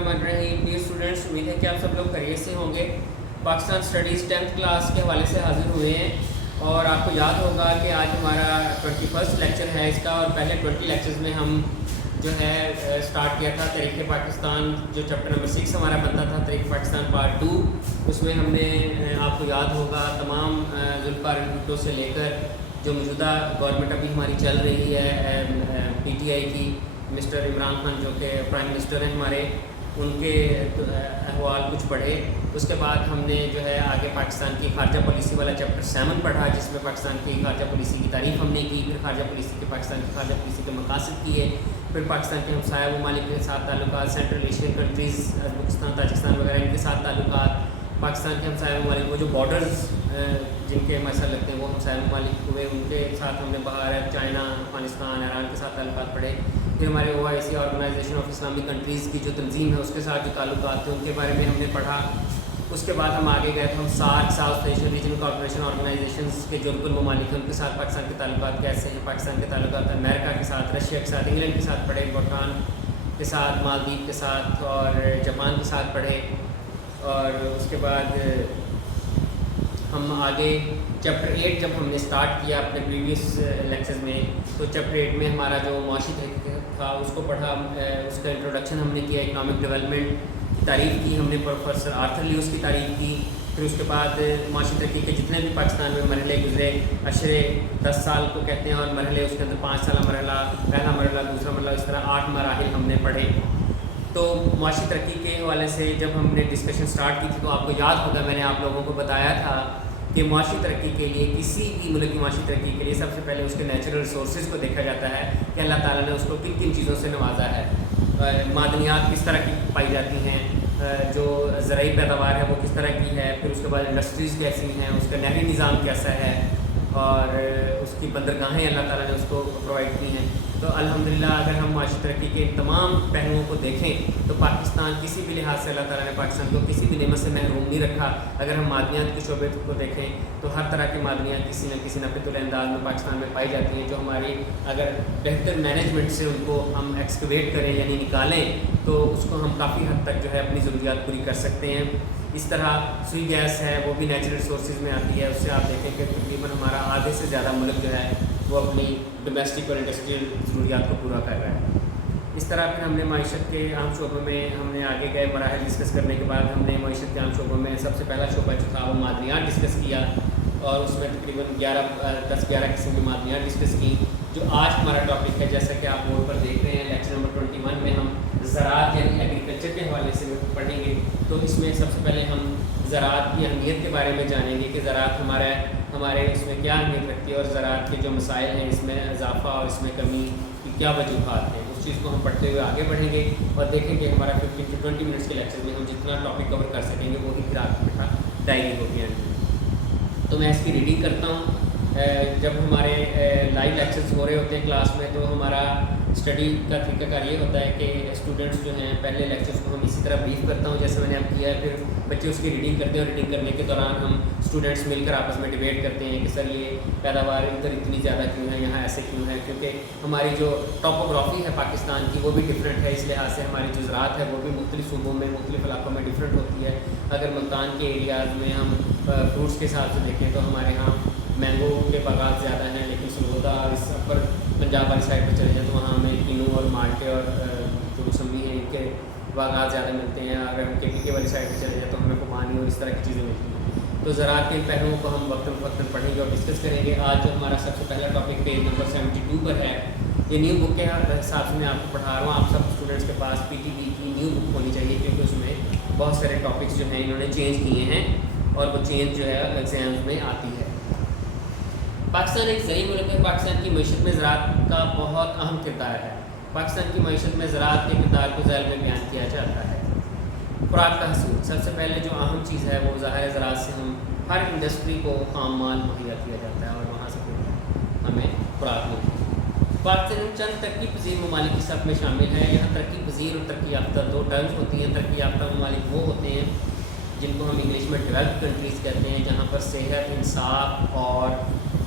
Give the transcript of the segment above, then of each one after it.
बिस्मिल्लाहिर्रहमानिर्रहीम। Dear students, उम्मीद है कि आप सब लोग खैरियत से होंगे। पाकिस्तान स्टडीज़ 10th क्लास के हवाले से हाजिर हुए हैं और आपको याद होगा कि आज हमारा 21st लेक्चर है इसका, और पहले 20 लेक्चर्स में हम जो है स्टार्ट किया था तरीक़े पाकिस्तान, जो चैप्टर नंबर 6 हमारा बनता था तरीक़े पाकिस्तान पार्ट 2। उसमें हमने आपको याद होगा तमाम ज़ुल्फ़िकार भुट्टो से लेकर जो मौजूदा गवर्नमेंट अभी हमारी चल रही है PTI की, मिस्टर इमरान खान जो कि प्राइम मिनिस्टर हैं हमारे, उनके अहवाल कुछ पढ़े। उसके बाद हमने जो है आगे पाकिस्तान की खारजा पॉलिसी वाला चैप्टर 7 पढ़ा, जिसमें पाकिस्तान की खारजा पॉलिसी की तारीफ़ हमने की, फिर खारजा पॉलिसी के पाकिस्तान की खारजा पॉलिसी के मकासद किए, फिर पाकिस्तान के हमसाया ममालिक के साथ ताल्लुकात, central Asian countries Azerbaijan, Tajikistan वगैरह इनके साथ ताल्लुकात, पाकिस्तान के हमसाया ममालिक वो जो बॉर्डर्स जिनके मसले लगते हैं वो हमसाया ममालिक हुए, उनके साथ हमने भारत, चाइना, अफ़गानिस्तान, ईरान के साथ ताल्लुकात पढ़े। फिर हमारे OIC organization of Islamic countries की जो तंजीम है उसके साथ जो ताल्लुकात थे उनके बारे में हमने पढ़ा। उसके बाद हम आगे गए थे, हम south Asian regional corporation organisations के जो रुकन ममालिक हैं उनके साथ पाकिस्तान के ताल्लुकात कैसे हैं, पाकिस्तान के ताल्लुकात अमेरिका के साथ, रशिया के साथ, इंग्लैंड के साथ पढ़े, भूटान के साथ, मालदीव के साथ और जापान के साथ पढ़े। और उसके बाद हम आगे चैप्टर 8 जब हमने स्टार्ट किया अपने प्रीवियस लेक्चर्स में, तो चैप्टर 8 में हमारा जो माशी तरीक़ा था उसको पढ़ा। उसका इंट्रोडक्शन हमने किया, इकनॉमिक डेवलपमेंट की तारीफ़ की हमने, प्रोफेसर आर्थर ल्यूस की तारीफ़ की। फिर उसके बाद माशी तरक्की के जितने भी पाकिस्तान में मरहले गुजरे, अशरे 10 साल को कहते हैं, और मरहले उसके अंदर 5 साल मरहला, पहला मरहला, दूसरा मरहला, इस तरह 8 मराहिल हमने पढ़े। तो माशी तरक्की के हवाले से जब हमने डिस्कशन स्टार्ट की थी तो आपको याद होगा मैंने आप लोगों को बताया था कि माशी तरक्की के लिए, किसी भी मुल्क की माशी तरक्की के लिए सबसे पहले उसके नेचुरल रिसोर्सेज को देखा जाता है कि अल्लाह ताला ने उसको किन किन चीज़ों से नवाजा है। मादनियात किस तरह की पाई जाती हैं, जो ज़राई पैदावार है वो किस तरह की है, फिर उसके बाद इंडस्ट्रीज़ कैसी हैं, उसका नहरी निज़ाम कैसा है, और उसकी बंदरगाहें अल्लाह ताला ने उसको प्रोवाइड की हैं। तो अल्हम्दुलिल्लाह अगर हम माशी तरक्की के तमाम पहलुओं को देखें तो पाकिस्तान किसी भी लिहाज से अल्लाह ताला ने पाकिस्तान को किसी भी नेमत से महरूम नहीं रखा। अगर हम मादनियात के शोबे को देखें तो हर तरह की मादनियात किसी न फितुल अंदाज में पाकिस्तान में पाई जाती हैं, जो हमारी अगर बेहतर मैनेजमेंट से उनको हम एक्सकवेट करें यानी निकालें तो उसको हम काफ़ी हद तक जो है अपनी ज़रूरियात पूरी कर सकते हैं। इस तरह सुई गैस है वो भी नेचुरल रिसोर्सेज में आती है, उससे आप देखें कि तकरीबन हमारा आधे से ज़्यादा मुल्क जो है वो अपनी डोमेस्टिक और इंडस्ट्रियल ज़रूरियात को पूरा कर रहा है। इस तरह फिर हमने मईशत के अहम शोबों में हमने आगे गए, मराहल डिस्कस करने के बाद हमने मईशत के अहम शोबों में सबसे पहला शोबा जो था वो मादनियात डिस्कस किया, और उसमें तकरीबन 10-11 किस्म की मादनियात डिस्कस की। जो आज हमारा टॉपिक है, जैसा कि आप बोर्ड पर देख रहे हैं, लेक्चर नंबर 21 में हम ज़राअत यानी एग्रीकल्चर के हवाले से पढ़ेंगे। तो इसमें सबसे पहले हम ज़राअत की अहमियत के बारे में जानेंगे कि ज़राअत हमारे इसमें क्या अहमियत रखती है, और ज़राअत के जो मसाइल हैं इसमें इजाफ़ा और इसमें कमी की क्या वजूहात हैं। उस चीज़ को हम पढ़ते हुए आगे बढ़ेंगे और देखेंगे हमारा 15 से 20 मिनट्स के लेक्चर में हम जितना टॉपिक कवर कर सकेंगे वही फिर आपके बेटा डायरी होगी। तो मैं इसकी रीडिंग करता हूँ। जब हमारे लाइव लेक्चर्स हो रहे होते हैं क्लास में तो हमारा स्टडी का तरीकाकार ये होता है कि स्टूडेंट्स जो हैं पहले लेक्चर्स को हम इसी तरह ब्रीफ करता हूँ जैसे मैंने अब किया है, फिर बच्चे उसकी रीडिंग करते हैं और रीडिंग करने के दौरान हम स्टूडेंट्स मिलकर आपस में डिबेट करते हैं कि सर ये पैदावार इधर इतनी ज़्यादा क्यों है, यहाँ ऐसे क्यों है, क्योंकि हमारी जो टॉपोग्राफी है पाकिस्तान की वो भी डिफरेंट है। इस लिहाज से हमारी जो ज़राअत है वो भी मुख्तलिफ सूबों में मुख्तलिफ इलाकों में डिफरेंट होती है। अगर मुल्तान के एरियाज़ में हम फ्रूट्स के हिसाब से देखें तो हमारे यहाँ मैंगो के बागात ज़्यादा हैं, लेकिन सरगोदा और इस अपर पंजाब वाली साइड पर चले जाएँ तो वहाँ हमें किन्नू और माल्टे और जो मौसमी हैं इनके बागात ज़्यादा मिलते हैं। अगर हम KPK वाली साइड पर चले जाएँ तो हमें खुबानी और इस तरह की चीज़ें मिलती हैं। तो ज़राअत के पहलुओं को हम वक्तन पढ़ेंगे और डिस्कस करेंगे। आज जो हमारा सबसे पहला टॉपिक पेज नंबर 72 पर है, ये न्यू बुक के हिसाब से मैं आपको पढ़ा रहा हूँ। आप सब स्टूडेंट्स के पास PTB की न्यू बुक होनी चाहिए, क्योंकि उसमें बहुत सारे टॉपिक्स जो हैं इन्होंने चेंज किए हैं और वो चेंज जो है एग्ज़ाम्स में आती है। पाकिस्तान एक ज़रीन मुल्क है। पाकिस्तान की मईशत में ज़राअत का बहुत अहम किरदार है। पाकिस्तान की मईशत में ज़राअत के किरदार को ज़ैल में बयान किया जाता है। खुराक का हसूल, सबसे पहले जो अहम चीज़ है वो ज़ाहिर ज़राअत से हम हर इंडस्ट्री को खाम माल मुहैया किया जाता है और वहाँ से फिर हमें खुराक मिलती है। पाकिस्तान चंद तरक्की पज़ीर ममालिक की सब में शामिल है। यहाँ तरक्की पज़ीर और तरक्की याफ्ता दो टर्म्स होती हैं। तरक्की याफ्ता ममालिक वो होते हैं जिनको हम इंग्लिश में डेवलप्ड कंट्रीज़ कहते हैं, जहाँ पर सेहत, इंसाफ और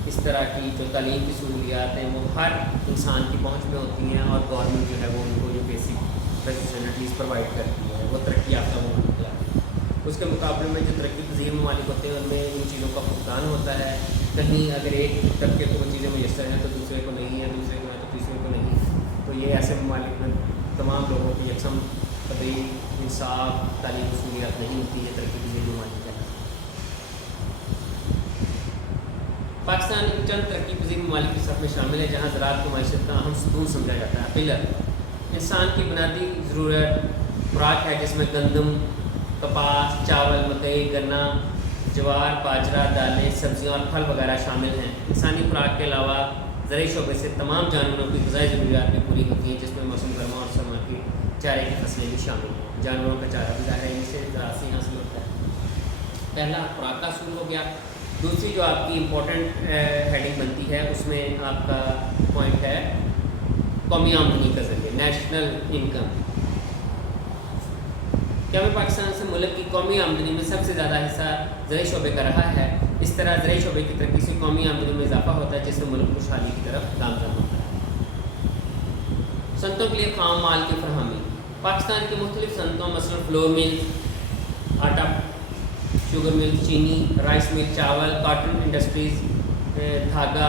इस तरह की जो तालीम की सहूलियात हैं वो हर इंसान की पहुँच में होती हैं, और गवर्नमेंट जो है वो उनको जो बेसिक फैसिलिटीज़ प्रोवाइड करती है, वो तरक्की याफ्ता ममालिक कहलाती है। उसके मुकाबले में जो तरक्की पज़ीर ममालिक होते हैं उनमें इन चीज़ों का फुकदान होता है। कहीं अगर एक तबके को वो चीज़ें मैसर हैं तो दूसरे को नहीं है, दूसरे को है तो तीसरे को नहीं। तो ये ऐसे ममालिक में तमाम लोगों की यकसम कभी इंसाफ तालीम वसूलियात नहीं होती है तरक्की पज़ीर ममालिक के अंदर। पाकिस्तान चंद तरक्की पज़ीर ममालिक के साथ में शामिल है जहाँ ज़राअत को मईशत का अहम सतून समझा जाता है। पिलर इंसान की बुनियादी ज़रूरत खुराक है जिसमें गंदम, कपास, चावल, मकई, गन्ना, ज्वार, बाजरा, दालें, सब्जियाँ और फल वगैरह शामिल हैं। इंसानी खुराक के अलावा ज़रूरी शोबे से तमाम जानवरों की ग़िज़ाई ज़रूरियात भी पूरी होती हैं जिसमें मौसम गर्मा और सरमा की चारे की फसलें भी शामिल हैं। जानवरों का चारा भी ज़ाहिर है इनसे ज़राअत से हासिल होता है। पहला खुराक का असूल हो गया। दूसरी जो आपकी इम्पोर्टेंट हेडिंग बनती है उसमें आपका पॉइंट है कौमी आमदनी का ज़रिए, नेशनल इनकम। क्या में पाकिस्तान से मुल्क की कौमी आमदनी में सबसे ज़्यादा हिस्सा ज़रूरी शोबे का रहा है। इस तरह ज़रूरी शोबे की तरक्की से कौमी आमदनी में इजाफा होता है जिससे मुल्क खुशहाली की तरफ गामज़न होता है। सनतों के लिए खाम माल की फरहमी। पाकिस्तान की मुख्तलिफ सनतों मसलन फ्लोर मिल, आटा, शुगर मिल, चीनी, राइस मिल, चावल, कॉटन इंडस्ट्रीज़, धागा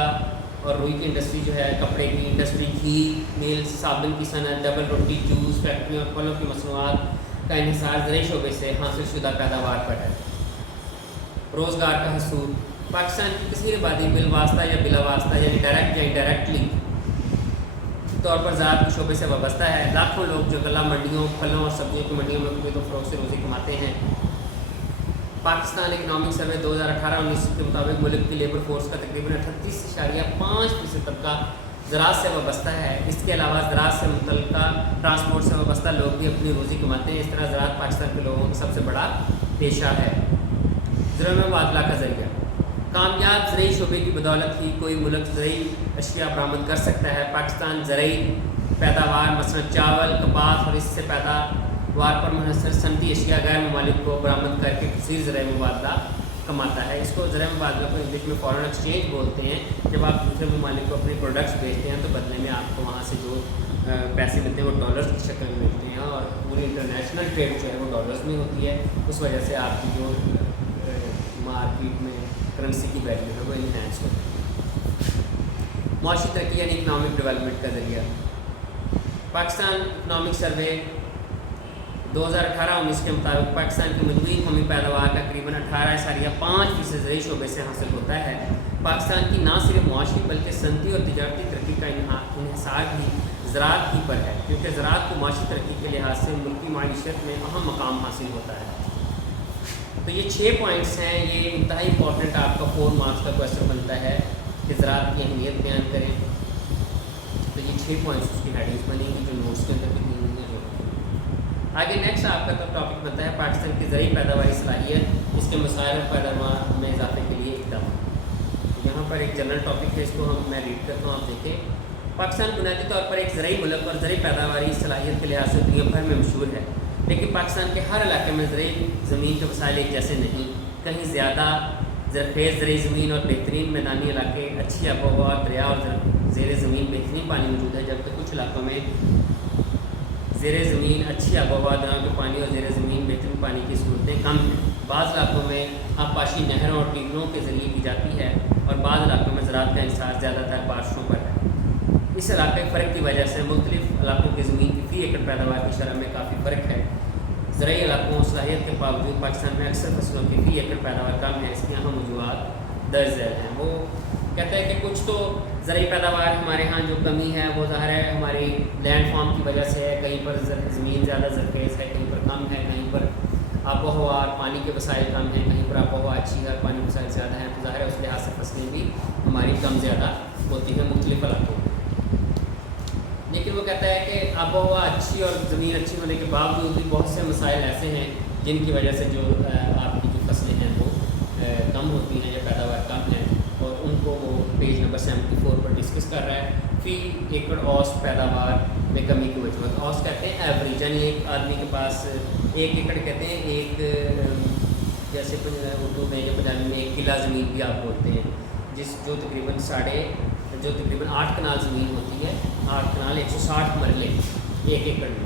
और रुई की इंडस्ट्री जो है, कपड़े की इंडस्ट्री, घी मिल, साबुन की सनत, डबल रोटी, जूस फैक्ट्री और फलों की मसनूआत का इन्हिसार ज़रूरी शोबे से हासिल शुदा पैदावार पर है। रोज़गार का हसूल। पाकिस्तान की कसीर आबादी बिलवास्ता या बिलावास्ता यानी डायरेक्ट या इंडायरेक्टली तौर पर ज़राअत के शोबे से वाबस्ता है। लाखों लोग जो गला मंडियों, फलों और सब्जियों की मंडियों में खरीद व फरोख्त से रोज़ी कमाते हैं। पाकिस्तान इकनॉमिक सर्वे 2018-19 के मुताबिक मुल्क की लेबर फोर्स का तकरीबन 38.5% तबका ज़राअत से वाबस्ता है। इसके अलावा ज़राअत से मुतल्लिका ट्रांसपोर्ट से वाबस्ता लोग भी अपनी रोज़ी कमाते हैं। इस तरह ज़राअत पाकिस्तान के लोगों का सबसे बड़ा पेशा है। ज़रूरी मुबादला का ज़रिया। कामयाब ज़रूरी शोबे की बदौलत ही कोई मुल्क ज़रूरी अशिया बरामद कर सकता है। पाकिस्तान ज़रूरी पैदावार मसलन चावल, कपास और इससे पैदावार पर मुनहसर सनती अशिया गैर ममालिक को बरामद करके कसीर ज़रूरी मुबादला कमाता है। इसको ज़रूरी मुबादला को इंग्लिश में फॉरेन एक्सचेंज बोलते हैं। जब आप दूसरे ममालिक को अपने प्रोडक्ट्स बेचते हैं तो बदले में आपको वहाँ से जो पैसे मिलते हैं वो डॉलर्स की शक्ल में मिलते हैं और पूरी इंटरनेशनल ट्रेड जो है वो डॉलर्स में होती है। उस वजह से आपकी जो मार्केट में करेंसी की वैल्यू है वो इनहेंस होती है। मुआशी तरक्की यानी इकनॉमिक डेवलपमेंट का ज़रिया। पाकिस्तान इकनॉमिक सर्वे 2018-19 के मुताबिक पाकिस्तान की मजमूई कौमी पैदावार का करीबन 18.5% ज़रूरी शोबे से हासिल होता है। पाकिस्तान की ना सिर्फ मुआशी बल्कि सनती और तिजारती तरक्की का इन्हिसार भी ज़राअत ही पर है क्योंकि ज़राअत को मुआशी तरक्की के लिहाज से मुल्की माईशत में अहम मकाम हासिल होता है। तो ये 6 पॉइंट्स हैं। ये इंतहाई इंपॉर्टेंट आपका 4 मार्क्स का क्वेश्चन बनता है कि ज़राअत की अहमियत बयान करें। तो ये 6 पॉइंट्स उसकी हेडिंग्स बनेंगी जो नोट्स के अंदर भी नहीं होंगे। आगे नेक्स्ट आपका तो टॉपिक बनता है पाकिस्तान की ज़रूरी पैदावारी सलाहियत, इसके मसाइल और पैदावार में इजाफे के लिए इक़दाम। यहाँ पर एक जनरल टॉपिक है, इसको मैं रीड करता हूँ, आप देखें। पाकिस्तान बुनियादी तौर पर एक ज़रूरी मुल्क और ज़रूरी पैदावारी सलाहियत के लिहाज से दुनिया भर में मशहूर है, लेकिन पाकिस्तान के हर इलाके में ज़रूरी ज़मीन के वसाइल एक जैसे नहीं। कहीं ज़्यादा ज़रख़ेज़ ज़रूरी ज़मीन और बेहतरीन मैदानी इलाके, अच्छी आबो हवा, दरिया और ज़ेर ज़मीन बेहतरीन पानी मौजूद है, जबकि कुछ इलाकों में ज़ेर ज़मीन अच्छी आबो हवा, दरियाओं के पानी और ज़ेर ज़मीन बेहतरीन पानी की सूरतें कम हैं। बाज़ इलाकों में आबपाशी नहरों और टीलों के ज़रिए की जाती है और बाज़ इलाकों में ज़राअत का इंहिसार ज़्यादातर बारिशों पर है। इस इलाके फ़र्क की वजह से मुख्तलिफ इलाकों की ज़मीन की फ़ी एकड़ पैदावार की शरह में काफ़ी फ़र्क है। ज़रूरी इलाकों सलाहियत के बावजूद पाकिस्तान में अक्सर फसलों की फ़ी एकड़ पैदावार कम है। इसकी अहम वजूहात दर्ज झैल हैं। वो कहते हैं कि कुछ तो ज़रूरी पैदावार हमारे यहाँ जो कमी है वो ज़ाहिर है हमारी लैंड फॉर्म की वजह से है। कहीं पर ज़मीन ज़्यादा ज़रख़ेज़ है, कहीं पर कम है, कहीं पर आबो हवा और पानी के वसाइल कम हैं, कहीं पर आबो हवा अच्छी है, पानी के वसाइल ज़्यादा हैं। तो ज़ाहिर है उस लिहाज से फसलें भी हमारी कम ज़्यादा होती हैं मुख्तलिफ इलाकों में। लेकिन वो कहता है कि आबो हवा अच्छी और ज़मीन अच्छी होने के बावजूद भी बहुत से मसाइल ऐसे हैं जिनकी वजह से जो आपकी जो फसलें हैं वो कम होती हैं या पैदावार कम है, और उनको वो पेज नंबर 74 पर डिस्कस कर रहा है। फ़ी एकड़ औसत पैदावार में कमी की वजूहत। औसत कहते हैं एवरेज, यानी एक आदमी के पास 1 एकड़ कहते हैं, एक जैसे उर्दू में या पंजाबी में 1 किला ज़मीन भी आप बोलते हैं, जो तकरीबन 8 कनाल ज़मीन होती है। 8 कनाल 160 मरले 1 एकड़ में,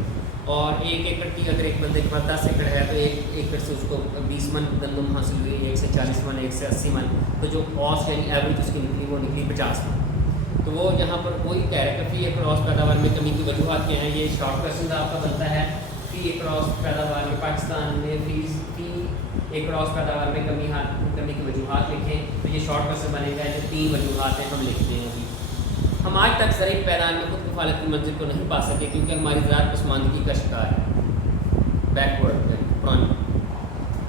اور 1 ایکڑ کی اگر ایک بندے کے پاس 10 ایکڑ ہے تو 1 ایکڑ سے اس کو 20 من گندم حاصل ہوئی، 1 سے 40 من، 1 سے 80 من، تو جو اوس یعنی ایوریج اس کی نکلی وہ نکلی 50 من۔ تو وہ یہاں پر وہی کہہ رہے کہ فی ایکڑ اوس پیداوار میں کمی کی وجوہات کیا ہیں۔ یہ شارٹ کویشچن آپ کا بنتا ہے، فی ایکڑ اوس پیداوار میں پاکستان میں فی ایکڑ اوس پیداوار میں کمی کی وجوہات لکھیں۔ تو یہ شارٹ کویشچن بنے گا، جو 3 وجوہات ہیں ہم لکھتے ہیں ابھی۔ ہم آج تک زرعی پیدان میں خود کفالت کی منزل کو نہیں پا سکے کیونکہ ہماری زراعت پسماندگی کا شکار ہے، بیکورڈ ہے پرانی۔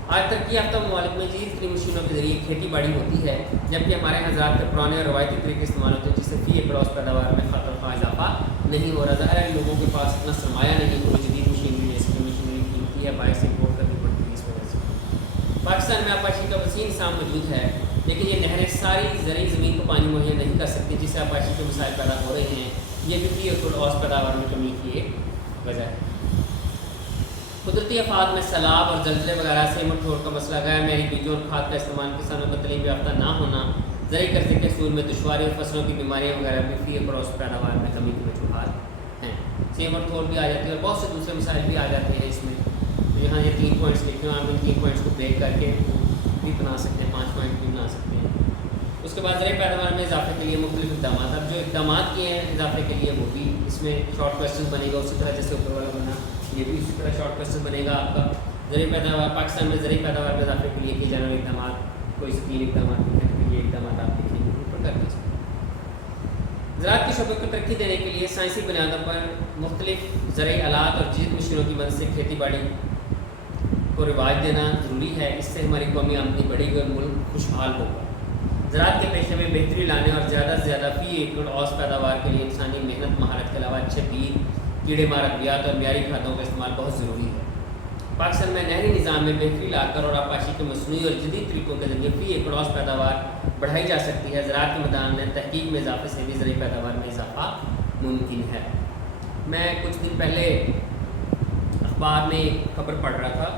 آج ترقی یافتہ ممالک میں جدید ترین مشینوں کے ذریعے کھیتی باڑی ہوتی ہے، جبکہ ہمارے یہاں زراعت کے پرانے اور روایتی طریقے استعمال ہوتے ہیں جس سے فی ایکڑ اوس پیداوار میں خطر خواہ اضافہ نہیں ہو رہا۔ ظاہر ہے لوگوں کے پاس اتنا سرمایہ نہیں کہ وہ جدید مشینری جیسے کہ مشینری قیمتی ہے، باہر سے امپورٹ کرنی پڑتی ہے اس وجہ سے۔ پاکستان میں آبپاشی کا وسیع نظام موجود ہے، لیکن یہ نہریں ساری زرعی زمین کو پانی مہیا نہیں کر سکتی جس سے آبپاشی کے مسائل پیدا ہو رہے ہیں۔ یہ بھی فی ایکڑ اوس پیداوار میں کمی کی ایک وجہ ہے۔ قدرتی آفات میں سیلاب اور زلزلے وغیرہ سے مٹھور کا مسئلہ، غیر معیاری بیجوں اور کھاد کا استعمال، کسانوں کا تعلیم یافتہ نہ ہونا، زرعی قرضے کے حصول میں دشواری اور فصلوں کی بیماریاں وغیرہ بھی فی ایکڑ اوس پیداوار میں کمی کی وجوہات ہیں۔ سیم اور تھوڑ بھی آ جاتی ہے اور بہت سے دوسرے مسائل بھی آ جاتے ہیں اس میں۔ تو یہاں یہ 3 پوائنٹس لکھے ہیں، آپ ان 3 پوائنٹس کو بریک کر کے بھی بنا سکتے ہیں، 5 پوائنٹ بھی بنا سکتے ہیں۔ اس کے بعد زرعی پیداوار میں اضافے کے لیے مختلف اقدامات، اب جو اقدامات کیے ہیں اضافے کے لیے وہ بھی اس میں شارٹ کویشچن بنے گا اسی طرح جیسے اوپر والا بنا، یہ بھی اسی طرح شارٹ کویشچن بنے گا آپ کا۔ زرعی پیداوار، پاکستان میں زرعی پیداوار میں اضافے کے لیے کیے جانے والے اقدامات، کوئی سے 3 اقدامات لکھیں تو یہ اقدامات آپ لکھیں گے اوپر کر دیں۔ زراعت کے شعبے کو ترقی دینے کے لیے سائنسی بنیادوں پر مختلف زرعی آلات اور جدید مشینوں کی مدد سے کھیتی باڑی کو رواج دینا ضروری ہے، اس سے ہماری قومی آمدنی بڑھے گی اور ملک خوشحال ہوگا۔ زراعت کے پیشے میں بہتری لانے اور زیادہ سے زیادہ فی ایکڑ اوس پیداوار کے لیے انسانی محنت مہارت کے علاوہ اچھے بیج، کیڑے مار ادویات اور معیاری کھادوں کا استعمال بہت ضروری ہے۔ پاکستان میں نہری نظام میں بہتری لا کر اور آبپاشی کے مصنوعی اور جدید طریقوں کے ذریعے فی ایکڑ اوس پیداوار بڑھائی جا سکتی ہے۔ زراعت کے میدان میں تحقیق میں اضافے سے بھی زرعی پیداوار میں اضافہ ممکن ہے۔ میں کچھ دن پہلے اخبار میں ایک خبر پڑھ رہا تھا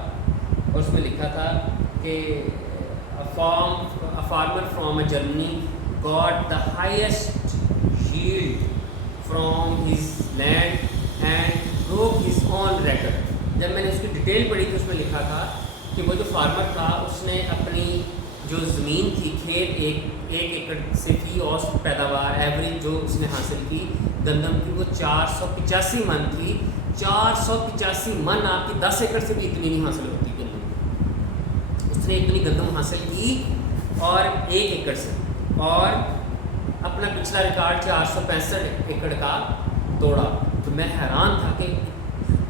اور اس میں لکھا تھا کہ a farmer from Germany got the highest yield from his land and broke his own record۔ جب میں نے اس کی ڈیٹیل پڑھی تو اس میں لکھا تھا کہ وہ جو فارمر تھا اس نے اپنی جو زمین تھی، کھیت، ایک ایکڑ سے فی اوس پیداوار ایوریج جو اس نے حاصل کی گندم کی وہ 485 من تھی۔ 485 من، آپ کی 10 ایکڑ سے بھی اتنی نہیں حاصل ہوتی گندم، اس نے اتنی گندم حاصل کی اور 1 ایکڑ سے، اور اپنا پچھلا ریکارڈ 465 ایکڑ کا توڑا۔ تو میں حیران تھا کہ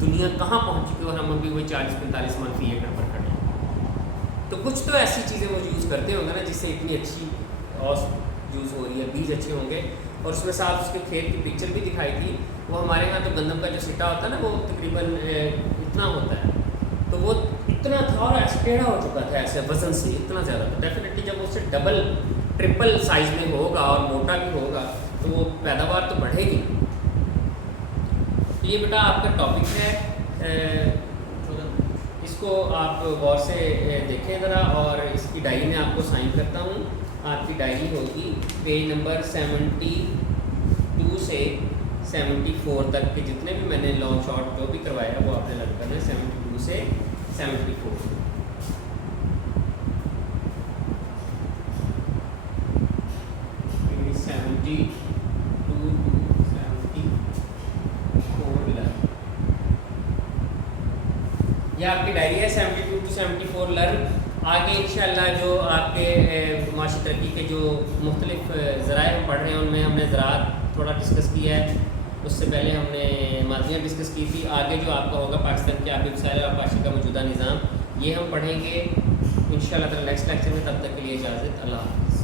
دنیا کہاں پہنچ چکی اور ہم ابھی وہی 40-45 من فی ایکڑ پر کھڑے ہیں۔ تو کچھ تو ایسی چیزیں وہ یوز کرتے ہوں گے نا جس سے اتنی اچھی اوس یوز ہو رہی ہے، بیج اچھے ہوں گے۔ اور اس میں صاحب اس کے کھیت کی پکچر بھی دکھائی تھی۔ وہ ہمارے یہاں تو گندم کا جو سٹا ہوتا ہے نا وہ تقریباً اتنا ہوتا ہے، تو وہ اتنا تھا اور ایسے ٹیڑھا ہو چکا تھا، ایسے وزن سے اتنا زیادہ۔ تو ڈیفینیٹلی جب اس سے ڈبل ٹرپل سائز میں ہوگا اور موٹا بھی ہوگا تو وہ پیداوار تو بڑھے گی۔ یہ بیٹا آپ کا ٹاپک ہے، اس کو آپ غور سے دیکھیں ذرا، اور اس کی ڈائری میں آپ کو سائن کرتا ہوں۔ آپ کی ڈائری ہوگی پیج نمبر 72 سے 74 تک کے جتنے بھی میں نے لانگ شارٹ جو بھی کروایا وہ آپ نے لگ کرنا ہے 72 سے 74۔ یہ آپ کی ڈائری ہے 72 to 74 لرن۔ آگے انشاءاللہ جو آپ کے معاشی ترقی کے جو مختلف ذرائع ہم پڑھ رہے ہیں ان میں ہم نے زراعت تھوڑا ڈسکس کیا ہے، اس سے پہلے ہم نے مادیاں ڈسکس کی تھی۔ آگے جو آپ کا ہوگا پاکستان کے آبی وسائل اور آبپاشی کا موجودہ نظام، یہ ہم پڑھیں گے انشاءاللہ تعالی نیکسٹ لیکچر میں۔ تب تک کے لیے اجازت، اللہ حافظ۔